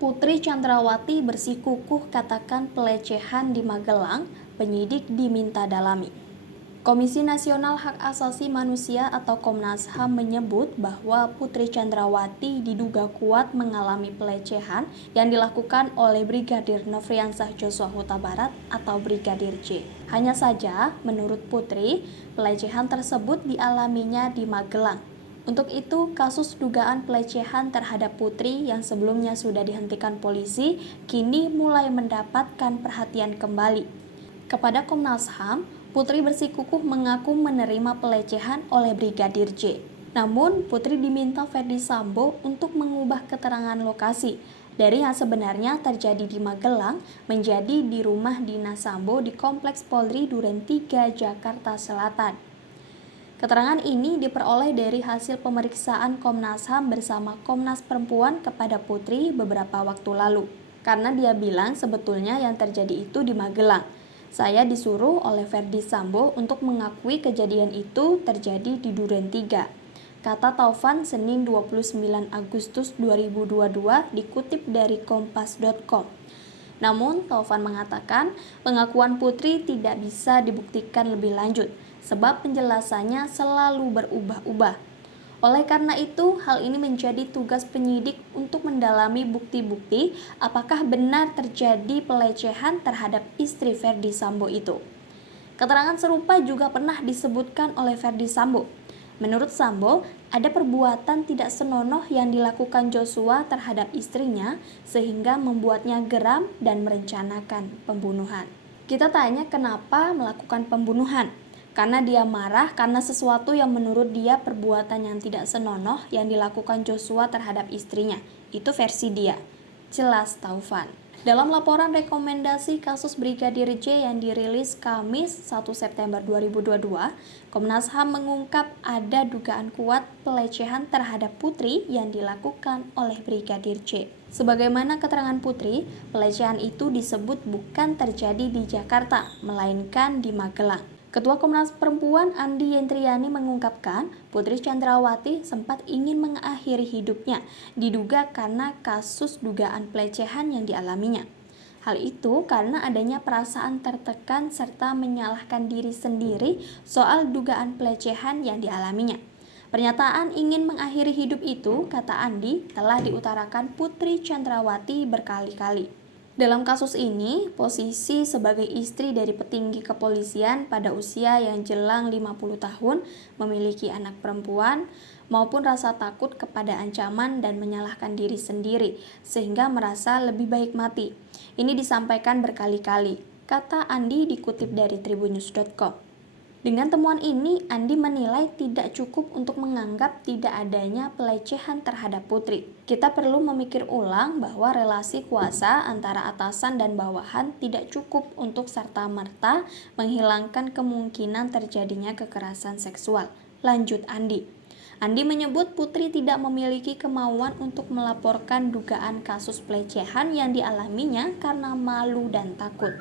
Putri Chandrawati bersikukuh katakan pelecehan di Magelang, penyidik diminta dalami. Komisi Nasional Hak Asasi Manusia atau Komnas HAM menyebut bahwa Putri Chandrawati diduga kuat mengalami pelecehan yang dilakukan oleh Brigadir Nofriansah Joshua Huta Barat atau Brigadir J. Hanya saja, menurut Putri, pelecehan tersebut dialaminya di Magelang. Untuk itu, kasus dugaan pelecehan terhadap Putri yang sebelumnya sudah dihentikan polisi, kini mulai mendapatkan perhatian kembali. Kepada Komnas HAM, Putri bersikukuh mengaku menerima pelecehan oleh Brigadir J. Namun, Putri diminta Ferdy Sambo untuk mengubah keterangan lokasi dari yang sebenarnya terjadi di Magelang menjadi di rumah dinas Sambo di Kompleks Polri Duren 3, Jakarta Selatan. Keterangan ini diperoleh dari hasil pemeriksaan Komnas HAM bersama Komnas Perempuan kepada Putri beberapa waktu lalu. Karena dia bilang sebetulnya yang terjadi itu di Magelang. Saya disuruh oleh Ferdy Sambo untuk mengakui kejadian itu terjadi di Duren 3. Kata Taufan Senin 29 Agustus 2022 dikutip dari kompas.com. Namun, Taufan mengatakan pengakuan Putri tidak bisa dibuktikan lebih lanjut, sebab penjelasannya selalu berubah-ubah. Oleh karena itu, hal ini menjadi tugas penyidik untuk mendalami bukti-bukti apakah benar terjadi pelecehan terhadap istri Ferdy Sambo itu. Keterangan serupa juga pernah disebutkan oleh Ferdy Sambo. Menurut Sambo, ada perbuatan tidak senonoh yang dilakukan Joshua terhadap istrinya sehingga membuatnya geram dan merencanakan pembunuhan. Kita tanya kenapa melakukan pembunuhan? Karena dia marah karena sesuatu yang menurut dia perbuatan yang tidak senonoh yang dilakukan Joshua terhadap istrinya. Itu versi dia. Jelas Taufan. Dalam laporan rekomendasi kasus Brigadir J yang dirilis Kamis 1 September 2022, Komnas HAM mengungkap ada dugaan kuat pelecehan terhadap Putri yang dilakukan oleh Brigadir J. Sebagaimana keterangan Putri, pelecehan itu disebut bukan terjadi di Jakarta, melainkan di Magelang. Ketua Komnas Perempuan Andi Yentriani mengungkapkan Putri Chandrawati sempat ingin mengakhiri hidupnya, diduga karena kasus dugaan pelecehan yang dialaminya. Hal itu karena adanya perasaan tertekan serta menyalahkan diri sendiri soal dugaan pelecehan yang dialaminya. Pernyataan ingin mengakhiri hidup itu, kata Andi, telah diutarakan Putri Chandrawati berkali-kali. Dalam kasus ini, posisi sebagai istri dari petinggi kepolisian pada usia yang jelang 50 tahun, memiliki anak perempuan, maupun rasa takut kepada ancaman dan menyalahkan diri sendiri, sehingga merasa lebih baik mati. Ini disampaikan berkali-kali, kata Andi dikutip dari tribunnews.com. Dengan temuan ini, Andi menilai tidak cukup untuk menganggap tidak adanya pelecehan terhadap Putri. Kita perlu memikir ulang bahwa relasi kuasa antara atasan dan bawahan tidak cukup untuk serta-merta menghilangkan kemungkinan terjadinya kekerasan seksual. Lanjut Andi. Andi menyebut Putri tidak memiliki kemauan untuk melaporkan dugaan kasus pelecehan yang dialaminya karena malu dan takut.